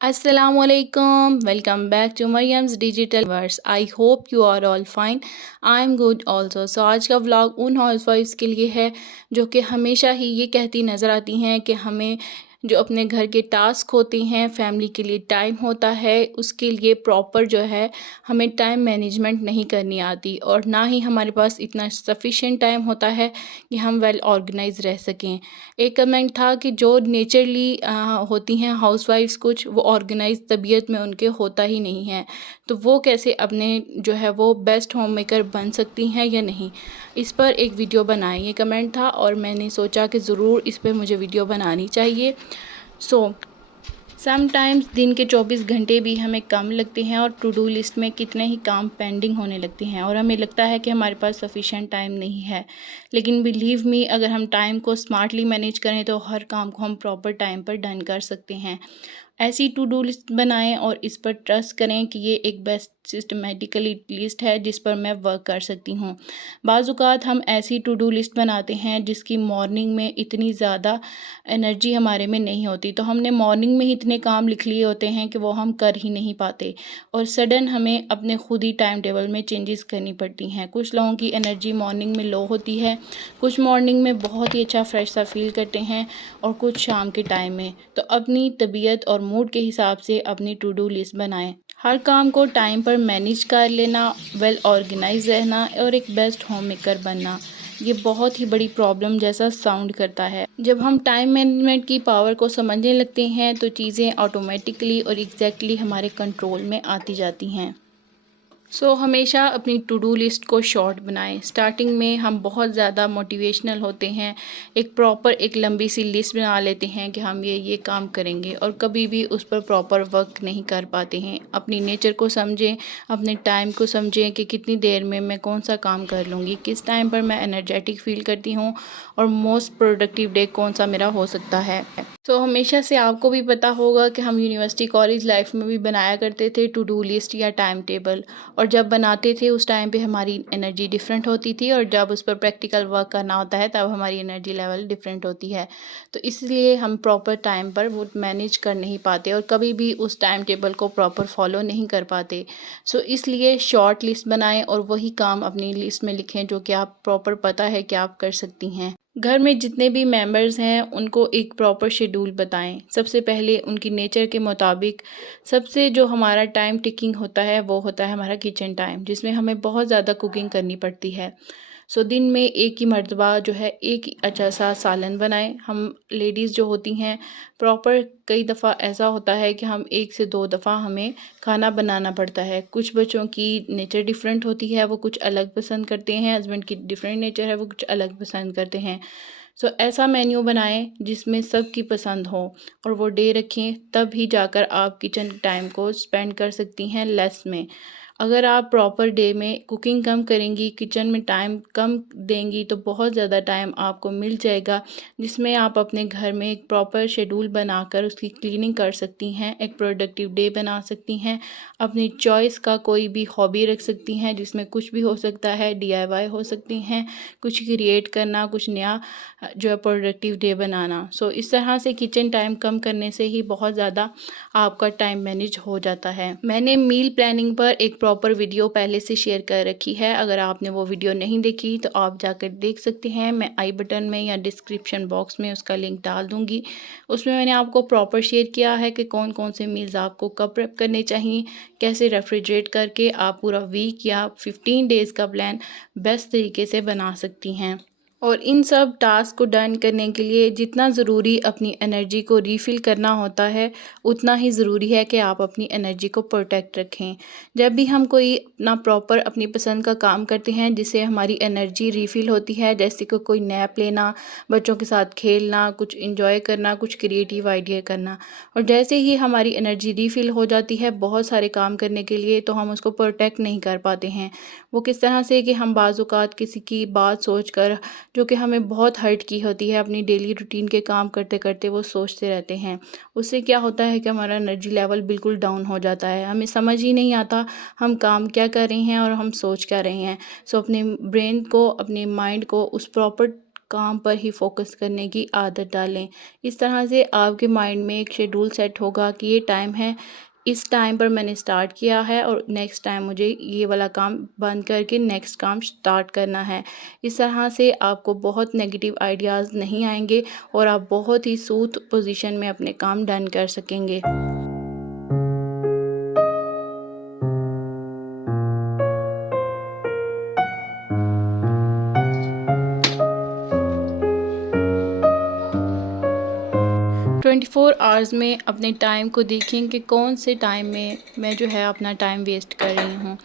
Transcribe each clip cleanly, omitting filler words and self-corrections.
Assalamualaikum. Welcome back to Mariam's Digital Verse. I hope you are all fine. I'm good also. So आज का vlog उन हाउसवाइफ्स के लिए है जो कि हमेशा ही ये कहती नज़र आती हैं कि हमें जो अपने घर के टास्क होते हैं, फैमिली के लिए टाइम होता है, उसके लिए प्रॉपर जो है हमें टाइम मैनेजमेंट नहीं करनी आती और ना ही हमारे पास इतना सफिशिएंट टाइम होता है कि हम वेल ऑर्गेनाइज रह सकें। एक कमेंट था कि जो नेचरली होती हैं हाउसवाइफ्स कुछ वो ऑर्गेनाइज तबीयत में उनके होता ही नहीं है, तो वो कैसे अपने जो है वो बेस्ट होम मेकर बन सकती हैं या नहीं, इस पर एक वीडियो बनाएं, ये कमेंट था और मैंने सोचा कि ज़रूर इस पर मुझे वीडियो बनानी चाहिए। सो समटाइम्स दिन के 24 घंटे भी हमें कम लगते हैं और टू डू लिस्ट में कितने ही काम पेंडिंग होने लगते हैं और हमें लगता है कि हमारे पास सफिशिएंट टाइम नहीं है। लेकिन बिलीव मी, अगर हम टाइम को स्मार्टली मैनेज करें तो हर काम को हम प्रॉपर टाइम पर डन कर सकते हैं। ऐसी टू डू लिस्ट बनाएं और इस पर ट्रस्ट करें कि ये एक बेस्ट सिस्टमेटिकली लिस्ट है जिस पर मैं वर्क कर सकती हूँ। बाज़ हम ऐसी टू डू लिस्ट बनाते हैं जिसकी मॉर्निंग में इतनी ज़्यादा एनर्जी हमारे में नहीं होती, तो हमने मॉर्निंग में ही इतने काम लिख लिए होते हैं कि वो हम कर ही नहीं पाते और सडन हमें अपने खुद ही टाइम टेबल में चेंजेस करनी पड़ती हैं। कुछ लोगों की एनर्जी मॉर्निंग में लो होती है, कुछ मॉर्निंग में बहुत ही अच्छा फ्रेश सा फील करते हैं और कुछ शाम के टाइम में। तो अपनी तबीयत और मूड के हिसाब से अपनी टू डू लिस्ट बनाएं। हर काम को टाइम पर मैनेज कर लेना, वेल ऑर्गेनाइज रहना और एक बेस्ट होम मेकर बनना, ये बहुत ही बड़ी प्रॉब्लम जैसा साउंड करता है। जब हम टाइम मैनेजमेंट की पावर को समझने लगते हैं तो चीज़ें ऑटोमेटिकली और एग्जैक्टली हमारे कंट्रोल में आती जाती हैं। हमेशा अपनी टू डू लिस्ट को शॉर्ट बनाएं। स्टार्टिंग में हम बहुत ज़्यादा मोटिवेशनल होते हैं, एक प्रॉपर एक लंबी सी लिस्ट बना लेते हैं कि हम ये काम करेंगे और कभी भी उस पर प्रॉपर वर्क नहीं कर पाते हैं। अपनी नेचर को समझें, अपने टाइम को समझें कि कितनी देर में मैं कौन सा काम कर लूँगी, किस टाइम पर मैं एनर्जेटिक फील करती हूँ और मोस्ट प्रोडक्टिव डे कौन सा मेरा हो सकता है। हमेशा से आपको भी पता होगा कि हम यूनिवर्सिटी कॉलेज लाइफ में भी बनाया करते थे टू डू लिस्ट या टाइम टेबल, और जब बनाते थे उस टाइम पे हमारी एनर्जी डिफरेंट होती थी और जब उस पर प्रैक्टिकल वर्क करना होता है तब हमारी एनर्जी लेवल डिफरेंट होती है। तो इसलिए हम प्रॉपर टाइम पर वो मैनेज कर नहीं पाते और कभी भी उस टाइम टेबल को प्रॉपर फॉलो नहीं कर पाते। इसलिए शॉर्ट लिस्ट बनाएं और वही काम अपनी लिस्ट में लिखें जो कि आप प्रॉपर पता है कि आप कर सकती हैं। घर में जितने भी मेंबर्स हैं उनको एक प्रॉपर शेड्यूल बताएं। सबसे पहले उनकी नेचर के मुताबिक सबसे जो हमारा टाइम टिकिंग होता है वो होता है हमारा किचन टाइम, जिसमें हमें बहुत ज़्यादा कुकिंग करनी पड़ती है। दिन में एक ही मर्तबा जो है एक ही अच्छा सा सालन बनाएं। हम लेडीज़ जो होती हैं प्रॉपर कई दफ़ा ऐसा होता है कि हम 1 से 2 दफ़ा हमें खाना बनाना पड़ता है। कुछ बच्चों की नेचर डिफरेंट होती है, वो कुछ अलग पसंद करते हैं, हस्बैंड की डिफरेंट नेचर है, वो कुछ अलग पसंद करते हैं। ऐसा मेन्यू बनाएं जिसमें सबकी पसंद हो और वो डे रखें, तब ही जाकर आप किचन टाइम को स्पेंड कर सकती हैं लेस में। अगर आप प्रॉपर डे में कुकिंग कम करेंगी, किचन में टाइम कम देंगी, तो बहुत ज़्यादा टाइम आपको मिल जाएगा जिसमें आप अपने घर में एक प्रॉपर शेड्यूल बनाकर उसकी क्लीनिंग कर सकती हैं, एक प्रोडक्टिव डे बना सकती हैं, अपनी चॉइस का कोई भी हॉबी रख सकती हैं जिसमें कुछ भी हो सकता है, डीआईवाई हो सकती हैं, कुछ क्रिएट करना, कुछ नया जो है प्रोडक्टिव डे बनाना। इस तरह से किचन टाइम कम करने से ही बहुत ज़्यादा आपका टाइम मैनेज हो जाता है। मैंने मील प्लानिंग पर एक प्रॉपर वीडियो पहले से शेयर कर रखी है, अगर आपने वो वीडियो नहीं देखी तो आप जाकर देख सकते हैं। मैं आई बटन में या डिस्क्रिप्शन बॉक्स में उसका लिंक डाल दूँगी। उसमें मैंने आपको प्रॉपर शेयर किया है कि कौन कौन से मील्स आपको कब प्रेप करने चाहिए, कैसे रेफ्रिजरेट करके आप पूरा वीक या 15 डेज़ का प्लान बेस्ट तरीके से बना सकती हैं। और इन सब टास्क को डन करने के लिए जितना ज़रूरी अपनी एनर्जी को रीफ़िल करना होता है, उतना ही ज़रूरी है कि आप अपनी एनर्जी को प्रोटेक्ट रखें। जब भी हम कोई अपना प्रॉपर अपनी पसंद का काम करते हैं जिससे हमारी एनर्जी रीफ़िल होती है, जैसे कि कोई नैप लेना, बच्चों के साथ खेलना, कुछ एंजॉय करना, कुछ क्रिएटिव आइडिया करना, और जैसे ही हमारी एनर्जी रीफ़िल हो जाती है बहुत सारे काम करने के लिए, तो हम उसको प्रोटेक्ट नहीं कर पाते हैं। वो किस तरह से कि हम बाज़ किसी की बात सोचकर जो कि हमें बहुत हर्ट की होती है, अपनी डेली रूटीन के काम करते करते वो सोचते रहते हैं। उससे क्या होता है कि हमारा एनर्जी लेवल बिल्कुल डाउन हो जाता है, हमें समझ ही नहीं आता हम काम क्या कर रहे हैं और हम सोच क्या रहे हैं। अपने ब्रेन को, अपने माइंड को उस प्रॉपर काम पर ही फोकस करने की आदत डालें। इस तरह से आपके माइंड में एक शेड्यूल सेट होगा कि ये टाइम है, इस टाइम पर मैंने स्टार्ट किया है और नेक्स्ट टाइम मुझे ये वाला काम बंद करके नेक्स्ट काम स्टार्ट करना है। इस तरह से आपको बहुत नेगेटिव आइडियाज़ नहीं आएंगे और आप बहुत ही स्मूथ पोजीशन में अपने काम डन कर सकेंगे। 24 आवर्स में अपने टाइम को देखें कि कौन से टाइम में मैं जो है अपना टाइम वेस्ट कर रही हूँ।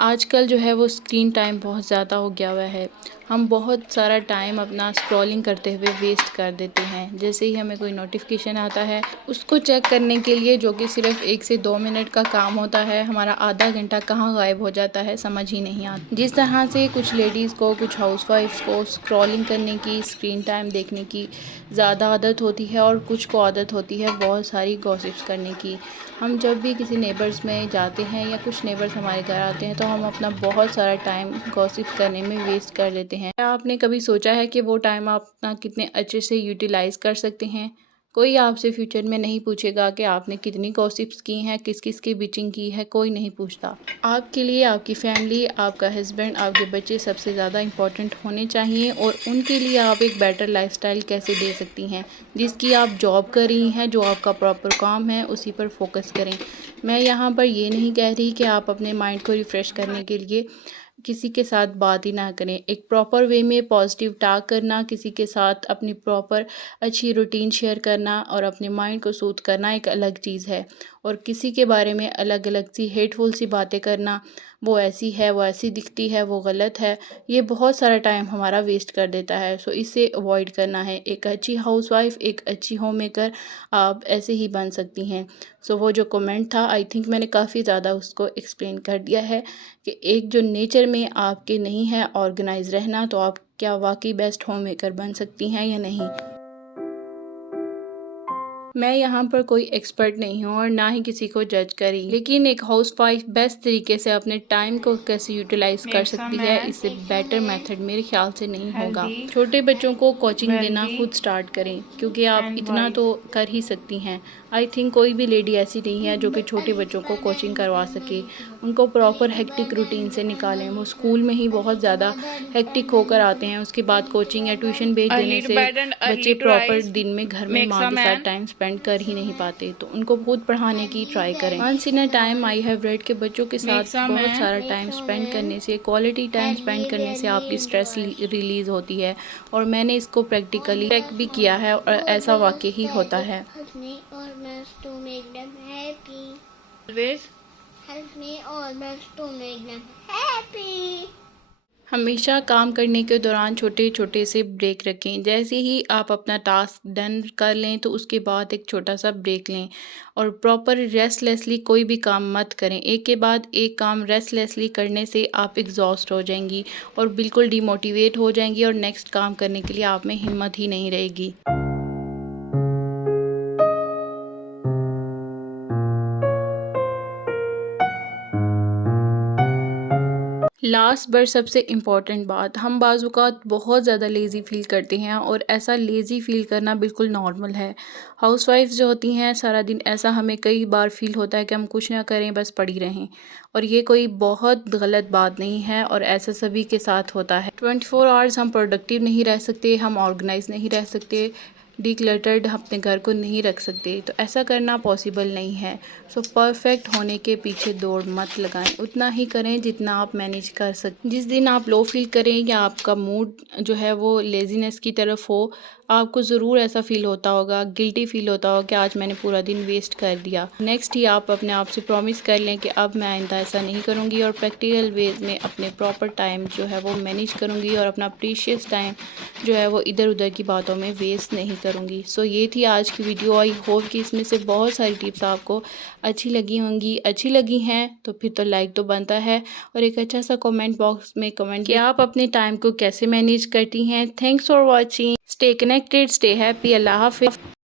आजकल जो है वो स्क्रीन टाइम बहुत ज़्यादा हो गया हुआ है। हम बहुत सारा टाइम अपना स्क्रॉलिंग करते हुए वेस्ट कर देते हैं। जैसे ही हमें कोई नोटिफिकेशन आता है उसको चेक करने के लिए, जो कि सिर्फ 1 से 2 मिनट का काम होता है, हमारा आधा घंटा कहाँ गायब हो जाता है समझ ही नहीं आता। जिस तरह से कुछ लेडीज़ को, कुछ हाउसवाइफ्स को स्क्रॉलिंग करने की, स्क्रीन टाइम देखने की ज़्यादा आदत होती है और कुछ को आदत होती है बहुत सारी गॉसिप्स करने की। हम जब भी किसी नेबर्स में जाते हैं या कुछ नेबर्स हमारे घर आते हैं तो हम अपना बहुत सारा टाइम गॉसिप करने में वेस्ट कर देते हैं। क्या आपने कभी सोचा है कि वो टाइम आप अपना कितने अच्छे से यूटिलाइज़ कर सकते हैं? कोई आपसे फ्यूचर में नहीं पूछेगा कि आपने कितनी गॉसिप्स की हैं, किस किस की बिचिंग की है, कोई नहीं पूछता। आपके लिए आपकी फैमिली, आपका हस्बैंड, आपके बच्चे सबसे ज़्यादा इम्पोर्टेंट होने चाहिए और उनके लिए आप एक बेटर लाइफस्टाइल कैसे दे सकती हैं, जिसकी आप जॉब कर रही हैं, जो आपका प्रॉपर काम है उसी पर फोकस करें। मैं यहाँ पर ये नहीं कह रही कि आप अपने माइंड को रिफ़्रेश करने के लिए किसी के साथ बात ही ना करें। एक प्रॉपर वे में पॉजिटिव टॉक करना, किसी के साथ अपनी प्रॉपर अच्छी रूटीन शेयर करना और अपने माइंड को सूद करना एक अलग चीज़ है। और किसी के बारे में अलग अलग सी हेटफुल सी बातें करना, वो ऐसी है, वो ऐसी दिखती है, वो गलत है, ये बहुत सारा टाइम हमारा वेस्ट कर देता है। सो इसे अवॉइड करना है। एक अच्छी हाउसवाइफ, एक अच्छी होम मेकर आप ऐसे ही बन सकती हैं। सो वो जो कमेंट था, आई थिंक मैंने काफ़ी ज़्यादा उसको एक्सप्लेन कर दिया है कि एक जो नेचर में आपके नहीं है ऑर्गेनाइज रहना, तो आप क्या वाकई बेस्ट होम मेकर बन सकती हैं या नहीं। मैं यहाँ पर कोई एक्सपर्ट नहीं हूँ और ना ही किसी को जज करी, लेकिन एक हाउसवाइफ बेस्ट तरीके से अपने टाइम को कैसे यूटिलाइज कर सकती है, इससे बेटर मेथड मेरे ख्याल से नहीं होगा। छोटे बच्चों को कोचिंग देना खुद स्टार्ट करें, क्योंकि आप इतना तो कर ही सकती हैं। आई थिंक कोई भी लेडी ऐसी नहीं है जो कि छोटे बच्चों को कोचिंग करवा सके। उनको प्रॉपर हेक्टिक रूटीन से निकालें। वो स्कूल में ही बहुत ज़्यादा हेक्टिक होकर आते हैं, उसके बाद कोचिंग या ट्यूशन भेज देने से बच्चे प्रॉपर दिन में घर में माँ के साथ टाइम स्पेंड कर ही नहीं पाते। तो उनको खुद पढ़ाने की ट्राई करें। Once in a time I have read के बच्चों के साथ बहुत सारा टाइम स्पेंड करने से, क्वालिटी टाइम स्पेंड करने से आपकी स्ट्रेस रिलीज़ होती है और मैंने इसको प्रैक्टिकली चेक भी किया है और ऐसा वाकई ही होता है। हमेशा काम करने के दौरान छोटे छोटे से ब्रेक रखें। जैसे ही आप अपना टास्क डन कर लें तो उसके बाद एक छोटा सा ब्रेक लें और प्रॉपर रेस्टलेसली कोई भी काम मत करें। एक के बाद एक काम रेस्टलेसली करने से आप एग्जॉस्ट हो जाएंगी और बिल्कुल डिमोटिवेट हो जाएंगी और नेक्स्ट काम करने के लिए आप में हिम्मत ही नहीं रहेगी। लास्ट बट सबसे इम्पॉर्टेंट बात, हम बाज़-औक़ात बहुत ज़्यादा लेज़ी फ़ील करते हैं और ऐसा लेज़ी फ़ील करना बिल्कुल नॉर्मल है। हाउसवाइफ्स जो होती हैं सारा दिन, ऐसा हमें कई बार फ़ील होता है कि हम कुछ ना करें, बस पड़ी रहें, और ये कोई बहुत गलत बात नहीं है और ऐसा सभी के साथ होता है। 24 आवर्स हम प्रोडक्टिव नहीं रह सकते, हम ऑर्गेनाइज़ नहीं रह सकते, डिक्लटर्ड अपने घर को नहीं रख सकते, तो ऐसा करना पॉसिबल नहीं है। सो परफेक्ट होने के पीछे दौड़ मत लगाएं, उतना ही करें जितना आप मैनेज कर सकते। जिस दिन आप लो फील करें या आपका मूड जो है वो लेज़ीनेस की तरफ हो, आपको ज़रूर ऐसा फ़ील होता होगा, गिल्टी फ़ील होता होगा कि आज मैंने पूरा दिन वेस्ट कर दिया। नेक्स्ट ही आप अपने आप से प्रॉमिस कर लें कि अब मैं आइंदा ऐसा नहीं करूँगी और प्रैक्टिकल वेज में अपने प्रॉपर टाइम जो है वो मैनेज करूँगी और अपना प्रीशियस टाइम जो है वो इधर उधर की बातों में वेस्ट नहीं करूँगी। सो ये थी आज की वीडियो। आई होप कि इसमें से बहुत सारी टिप्स आपको अच्छी लगी होंगी। अच्छी लगी हैं तो फिर तो लाइक तो बनता है और एक अच्छा सा कमेंट बॉक्स में कमेंट कि आप अपने टाइम को कैसे मैनेज करती हैं। Thanks for watching. Stay connected, stay happy. अल्लाह हाफिज़।